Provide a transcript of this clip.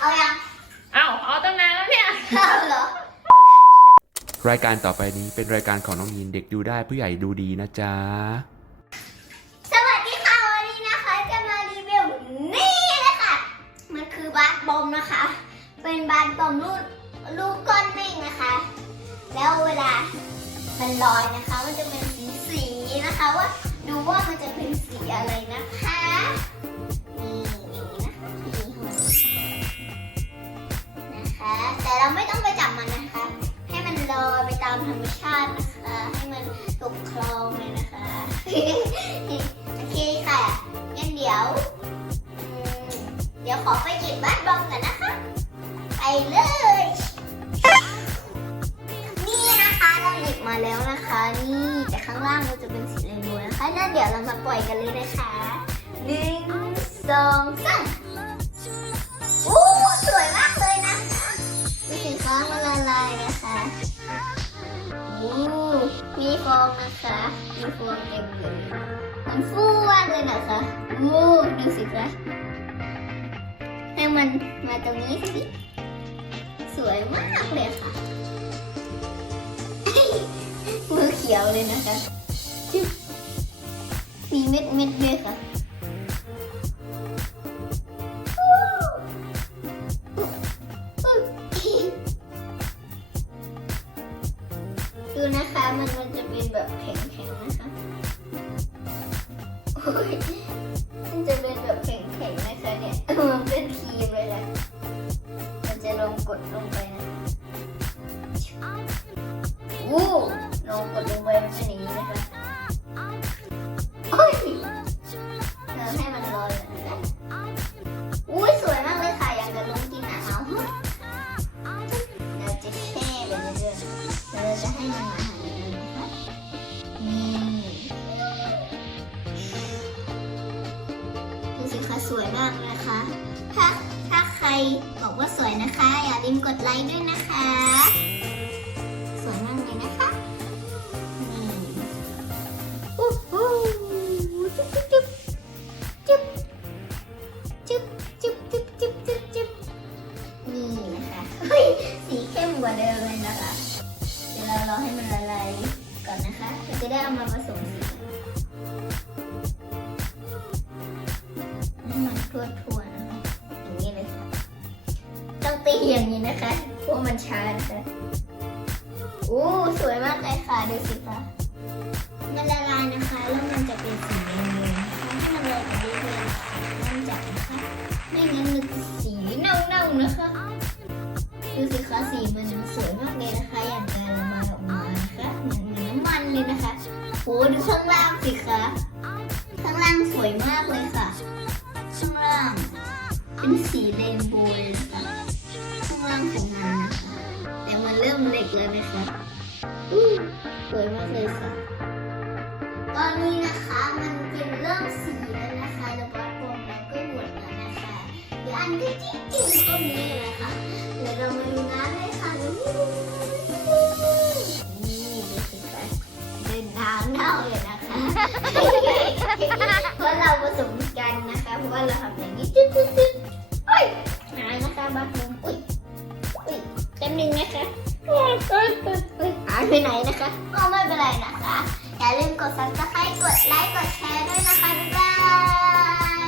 เอายังเอ้าเอาตั้งนานแล้วเนี่ย เอาเหรอ รายการต่อไปนี้เป็นรายการของน้องยินเด็กดูได้ผู้ใหญ่ดูดีนะจ๊ะ สวัสดีค่ะวันนี้นะคะจะมารีวิวนี่เลยค่ะ มันคือบาสบอมนะคะ เป็นบาสบอมลูกลูกก้อนเมฆนะคะ แล้วเวลามันลอยนะคะ มันจะเป็นสีสีๆนะคะว่าดูว่ามันจะเป็นสีอะไร อไปหยิบบ้านบอมกันนะคะ ไปเลย นี่นะคะเราหยิบมาแล้วนะคะ นี่แต่ข้างล่างมันจะเป็นสีเรนโบว์นะคะงั้นเดี๋ยวเรามาปล่อยกันเลยนะคะหนึ่งสองสามโอ้สวยมากเลยนะคะดูสิคะมันละลายนะคะโอ้มีฟองนะคะมีฟองเต็มเลยมันฟูมากเลยนะคะโอ้ดูสิคะ มันมาตรงนี้สิสวยมากเลยค่ะ มือเขียวเลยนะคะ มีเม็ดเม็ดด้วยค่ะดูนะคะมันมันจะเป็นแบบแข็งๆนะคะ อู้ลงกดลงไปมันเป็นอย่างนี้นะคะโอ้ยเราให้มันลอยแบบนี้นะอุ้ยสวยมากเลยค่ะอยากับน้องกินหนาเราจะแช่ไปเรื่อยๆแล้วเราจะให้มันมาหารนะคะนี่สิคะสวยมากนะคะ ถ้าถ้าใครบอกว่าสวยนะคะ อย่าลืมกดไลค์ด้วยนะคะ อนนะคะเราจะได้เอามาผสมสีให้มันทั่วทั่วๆนะคะอย่างนี้เลยค่ะต้องตีอย่างนี้นะคะเพราะมันช้านะคะอู้สวยมากเลยค่ะดูสิคะมันละลายนะคะ แล้วมันจะเป็นสีเงินๆนะคะให้มันละลายไปเรื่อยๆเริ่มจากนะคะไม่งั้นมันจะสีเน่าๆนะคะดูสิคะสีมัน นะคะโอ้ดูข้างล่างสิคะ ข้างล่างสวยมากเลยค่ะ ข้างล่าง เป็นสีเรนโบว์เลยนะคะข้างล่างของมันนะคะ แต่มันเริ่มเล็กแล้วนะคะอู้สวยมากเลยค่ะ ตอนนี้นะคะมันเป็นเริ่มสีแล้วนะคะ แล้วก็กลมแล้วก็หมดแล้วนะคะเดี๋ยวอันก็จิ๊กจิ๊กก็มี เน่าเลยนะคะเพราะเราผสมกันนะคะ เพราะว่าเราทำอย่างนี้ตึ๊ดตึ๊ดตึ๊ดโอ้ยหายนะคะบางมุมอุ้ยอุ้ยจำหนึ่งนะคะอุ้ยอุ้ยอุ้ยอุ้ยหายไปไหนนะคะก็ไม่เป็นไรนะคะ อย่าลืมกด subscribe กดไลค์ กดแชร์ด้วยนะคะ บ๊ายบาย